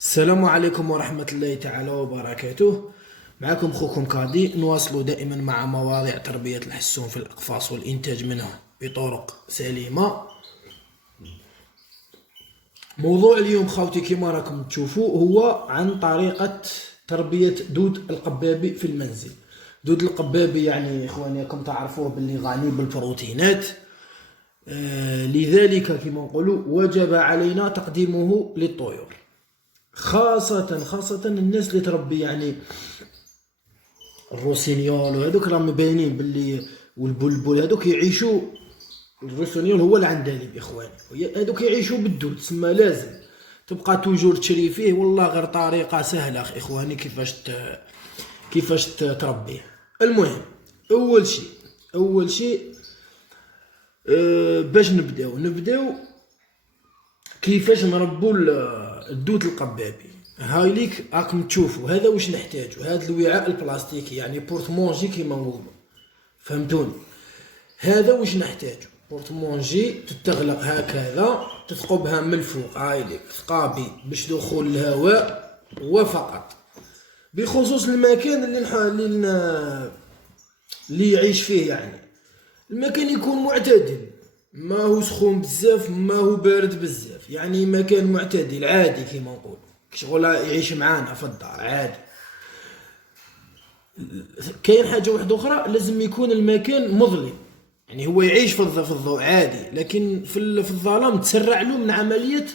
السلام عليكم ورحمة الله تعالى وبركاته. معكم خوكم كادي، نواصل دائما مع مواضيع تربية الحسون في الأقفاص والإنتاج منها بطرق سليمة. موضوع اليوم خاوتي كما راكم تشوفوا هو عن طريقة تربية دود القبابي في المنزل. دود القبابي يعني إخواني راكم تعرفوه باللي غني بالبروتينات، لذلك كما نقولوا وجب علينا تقديمه للطيور، خاصة الناس اللي تربي يعني الروسينيول وهذوك راهم باينين باللي، والبلبل هذوك يعيشوا. الروسينيول هو العندليب اخواني، هذوك يعيشوا بالدود، تسمى لازم تبقى توجور تشري فيه. والله غير طريقة سهلة اخواني كيفاش تربيه. المهم اول شيء باش نبداو كيفاش نربوا الدود القبابي. هاي ليك راكم تشوفوا هذا واش نحتاجو، هذا الوعاء البلاستيكي يعني بورتمونجي كيما نقولوا، فهمتوني؟ هذا واش نحتاجو، بورتمونجي تتغلق هكذا، تثقبها من الفوق، هاي ليك ثقابي باش دخول الهواء وفقط. بخصوص المكان اللي يعيش فيه، يعني المكان يكون معتدل، ما هو سخون بزاف ما هو بارد بزاف، يعني مكان معتدل عادي كيما نقول، شغل يعيش معانا في الدار عادي. كاين حاجه واحده اخرى، لازم يكون المكان مظلم، يعني هو يعيش في الضوء عادي، لكن في الظلام تسرع له من عمليه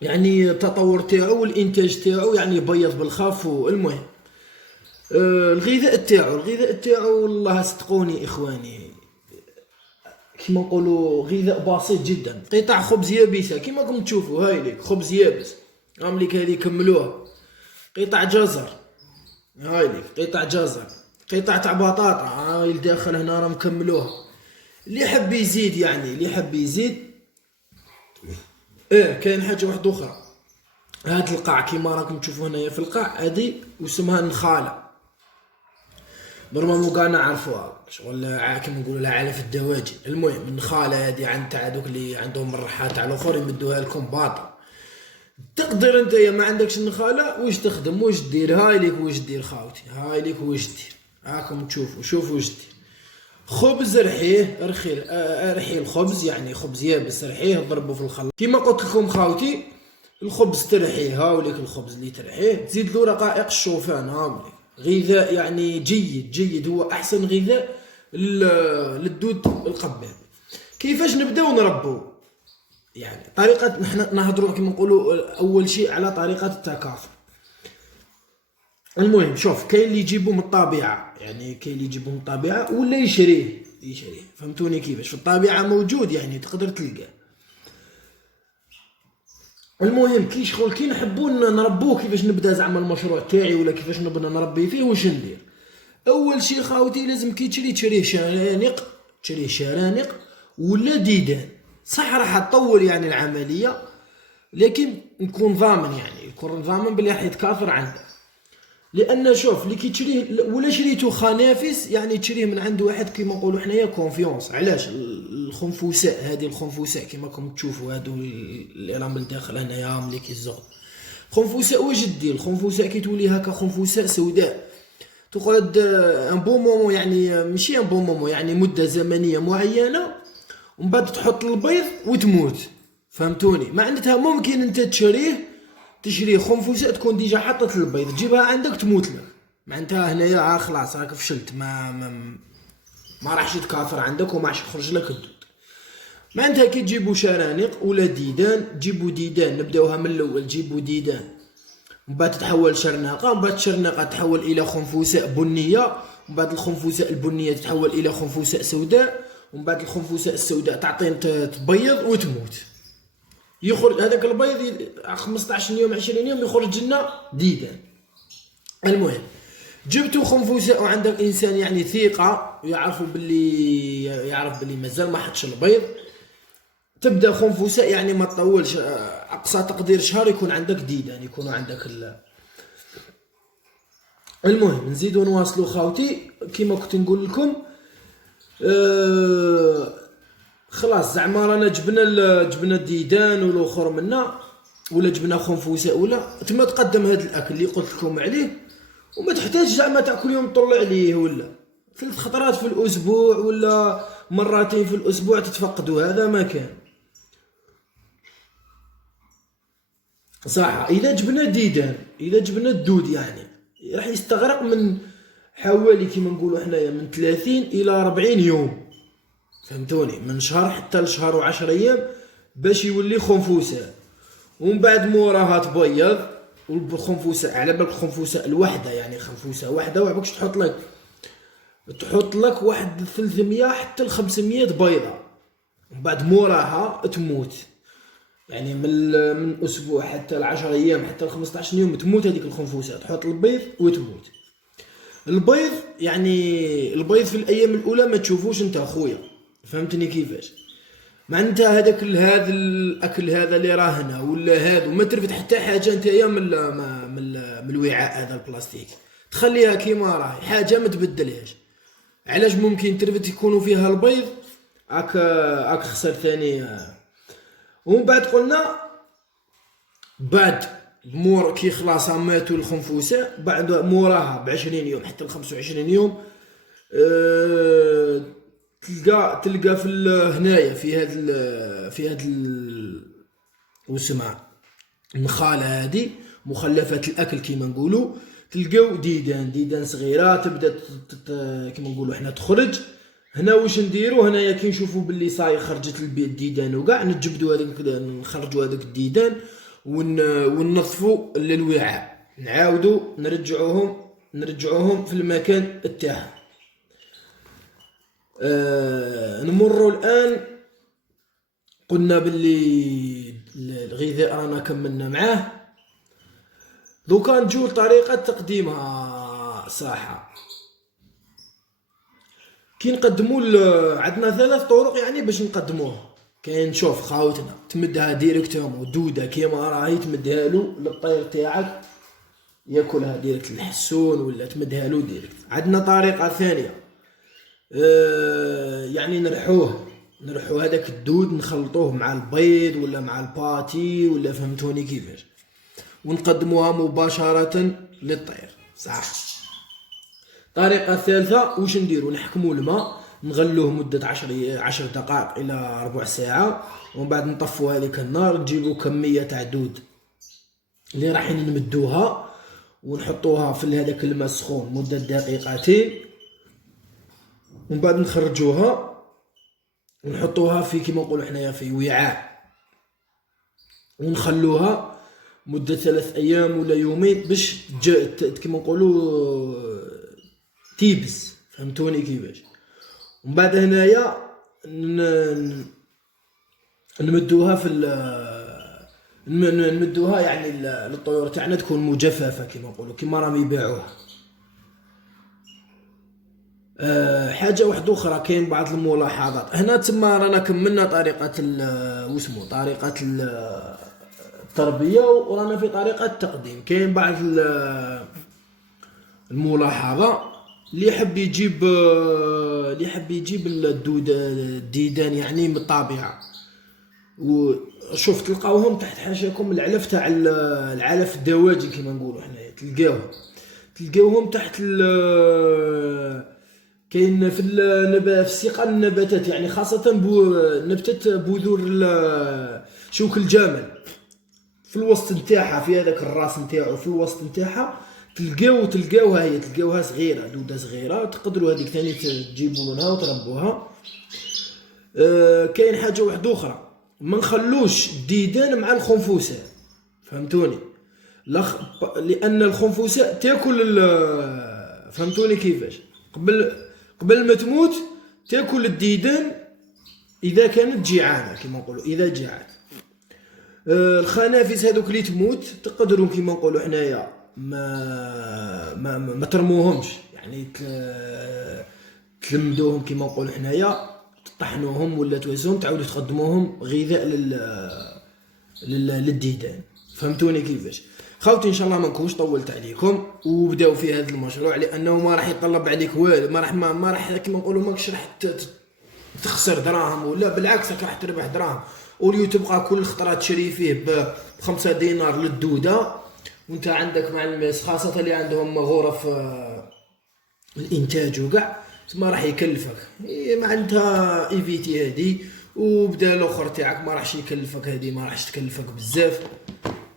يعني التطور تاعو والانتاج تاعو، يعني يبيض بالخف. المهم الغذاء تاعو والله صدقوني اخواني كيما نقولوا غذاء بسيط جدا. قطع خبز يابسه كيما راكم تشوفوا، هاي ليك خبز يابس، راهم ليك هذه كملوها. قطع جزر، هاي ليك قطع جزر، قطع تاع بطاطا هاي الداخل هنا راهم كملوها. اللي حب يزيد يعني اللي حب يزيد. كاين حاجه واحده اخرى، هاد القاع كيما راكم تشوفوا هنايا في القاع، هذه واسمها النخاله، نورمالمون كاع نعرفوها، شغل كيما نقولوا لها علف الدواجن. المهم النخاله هذه عند تاع دوك اللي عندهم الرحات تاع الاخر يمدوها لكم باطل. تقدر انت ما عندكش النخاله واش تخدم، واش دير، هاي ليك واش دير خاوتي، هاي ليك واش دير، راكم تشوفوا شوفوا واش دير. خبز رحيه، رحي الخبز يعني خبز يابس رحيه، ضربه في الخلاط كيما قلت لكم خاوتي. الخبز ترحيه، هاوليك الخبز اللي ترحيه، تزيد له رقائق الشوفان، هاوليك غذاء يعني جيد هو احسن غذاء للدود القبابي. كيفاش نبداو نربو؟ يعني طريقه، نحن نهضروا كما نقولوا اول شيء على طريقه التكاثر. المهم شوف، كاين اللي يجيبوه من الطبيعه، يعني كاين اللي يجيبوه من الطبيعه ولا يشريه، فهمتوني كيفاش؟ في الطبيعه موجود يعني تقدر تلقاه. المهم كي نحبوا نربوه، كيفاش نبدا زعما المشروع تاعي ولا كيفاش نبدا نربي فيه، واش ندير؟ اول شيء خاوتي لازم كي تشري شرانق ولا ديدان. صح راح تطول يعني العمليه، لكن نكون ضامن، يعني يكون ضامن بلي راح يتكاثر عندك. لان شوف اللي كي تشريه ولا شريتو خنافس، يعني تشريه من عند واحد كيما نقولوا حنايا كونفيونس. علاش؟ الخنفساء، هذه الخنفساء كيما راكم تشوفوا هادو اللي راهم لداخل هنايا ملي كيزغ. خنفساء واش دير؟ الخنفساء كي تولي هكا خنفساء سوداء، تقعد ان بون مومون، يعني ماشي ان بون مومون، يعني مده زمنيه معينه، ومن بعد تحط البيض وتموت، فهمتوني؟ معناتها ممكن انت تشري خنفساء تكون ديجا حطت البيض، تجيبها عندك تموت لك، معناتها هنايا خلاص راك فشلت، ما راحش يتكاثر عندك وما راحش يخرج لك الدود. معناتها كي تجيبوا شرانق ولا ديدان، جيبوا ديدان، نبداوها من الاول، جيبوا ديدان ومن بعد تتحول شرناقه، ومن بعد الشرناقه تتحول الى خنفساء بنيه، ومن بعد الخنفساء البنيه تتحول الى خنفساء سوداء، ومن بعد الخنفساء السوداء تعطين تبيض وتموت. يخرج هذاك البيض 15 يوم 20 يوم يخرج لنا ديدان. المهم جبتوا خنفساء وعندك انسان يعني ثقه يعرف باللي مازال ما حطش البيض، تبدا خنفساء يعني ما تطولش، اقصى تقدير شهر يكون عندك ديدان، يكونوا عندك المهم نزيدو نواصلوا خاوتي كيما كنت نقول لكم. خلاص زعما رانا جبنا الديدان والاخر منا، ولا جبنه خنفوسه ولا تما تقدم هذا الاكل اللي قلت لكم عليه، وما تحتاج زعما تاع كل يوم تطلع عليه، ولا 3 خطرات في الاسبوع ولا مرتين في الاسبوع تتفقدوا، هذا ما كان صح. اذا جبنا ديدان، اذا جبنا الدود يعني راح يستغرق من حوالي كيما نقولوا حنايا من 30 الى 40 يوم، فهمتوني، من شهر حتى لشهر و10 ايام باش يولي خنفوسه. ومن بعد موراها تبيض، والخنفوسه على بالك الخنفوسه الوحده يعني خنفوسه واحده وعباكش تحط لك واحد 300 حتى ل 500 بيضه، ومن بعد موراها تموت، يعني من اسبوع حتى ل 10 ايام حتى ل 15 يوم تموت هذيك الخنفوسه، تحط البيض وتموت. البيض يعني البيض في الايام الاولى ما تشوفوش انت اخويا، فهمتني كيفاش؟ معناتها هذاك هذا الاكل هذا اللي راه هنا ولا هذا، وما ترفد حتى حاجه نتايا من الوعاء هذا البلاستيك، تخليها كيما راهي، حاجه ما تبدلهاش. علاش ممكن ترفد يكونوا فيها البيض اك خسر ثاني. ومن بعد قلنا بعد مور كي خلاص ماتوا الخنفوسه، بعد موراها ب20 يوم حتى ل 25 يوم تلقى في هنايا في هاد وسمع النخاله هذه مخلفات الاكل كيما نقولوا، تلقاو ديدان صغيره تبدا كيما نقولوا حنا تخرج. هنا واش نديروا هنايا كي نشوفوا باللي صاي خرجت البيت ديدان وكاع، نجبدوا هذيك نخرجوا هذوك الديدان وننظفوا الوعاء، نعاودوا نرجعوهم في المكان تاعهم. نمروا الان قلنا باللي الغذاء رانا كملنا معاه، دوكا نجيو لطريقه تقديمها صح. كي نقدموا عندنا 3 طرق يعني باش نقدموها. كاين شوف خاوتنا تمدها ديريكتومون دوده كيما راهي، تمدها له للطير تاعك ياكلها ديريكت الحسون، ولا تمدها له ديريكت. عندنا طريقه ثانيه يعني نرحوه هذاك الدود نخلطوه مع البيض ولا مع الباتي ولا فهمتوني كيفاش، ونقدموها مباشره للطير صح. الطريقه الثالثه واش نديروا، نحكموا الماء نغلوه مده 10 دقائق الى ربع ساعه، ومن بعد نطفوا هذيك النار، نجيبوا كميه تاع دود اللي راح نمدوها ونحطوها في هذاك الماء السخون مده دقيقتين، ومن بعد نخرجوها ونحطوها في كيما نقولوا حنايا في وعاء، ونخلوها مده 3 ايام ولا يومين باش كيما نقولوا تيبس، فهمتوني كيفاش. ومن بعد هنايا نمدوها نمدوها يعني للطيور تاعنا تكون مجففه كيما نقولوا كيما راهم يبيعوها. حاجه واحده اخرى، كاين بعض الملاحظات هنا تما رانا كملنا طريقه واسمو طريقه التربيه، ورانا في طريقه التقديم. كاين بعض الملاحظه اللي يحب يجيب الديدان يعني من الطبيعه، وشوف تلقاوهم تحت حاشاكم العلف تاع العلف الدواجن كيما نقولوا حنايا، تلقاوهم تحت كاين في السقا النباتات يعني خاصه نبتة بذور شوك الجمل في الوسط نتاعها، في هذاك الراس نتاعو في الوسط نتاعها تلقاوها صغيره، دوده صغيره، تقدروا هذيك ثاني تجيبوا منها وتربوها. كاين حاجه واحده اخرى، ما نخلوش الديدان مع الخنفوسه، فهمتوني، لان الخنفوسه تاكل فهمتوني كيفاش، قبل ما تموت تاكل الديدان اذا كانت جيعانه كيما نقولوا، اذا جاعت. الخنافس هذوك اللي تموت تقدروا كيما نقولوا حنايا ما ترموهمش، يعني تلمدوهم كيما نقولوا حنايا، تطحنوهم ولا توزوهم تعاودوا تقدموهم غذاء للديدان، فهمتوني كيفاش. خوتي ان شاء الله ما نكونش طولت عليكم، وبداو في هذا المشروع لانه ما راح يطلب عليك والو، ما راح كيما نقولوا ماكش راح تخسر دراهم، ولا بالعكس راح تربح دراهم، وليو تبقى كل خطره تشري فيه ب5 دينار للدوده، وانت عندك مع الماس خاصه اللي عندهم غرف الانتاج وكاع، تما راح يكلفك. معناتها ايفيتي هادي، وبدا الاخر تاعك ما راحش يكلفك، هادي ما راحش تكلفك بزاف.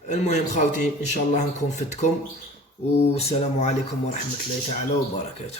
المهم خاوتي ان شاء الله نكون فدتكم، والسلام عليكم ورحمه الله تعالى وبركاته.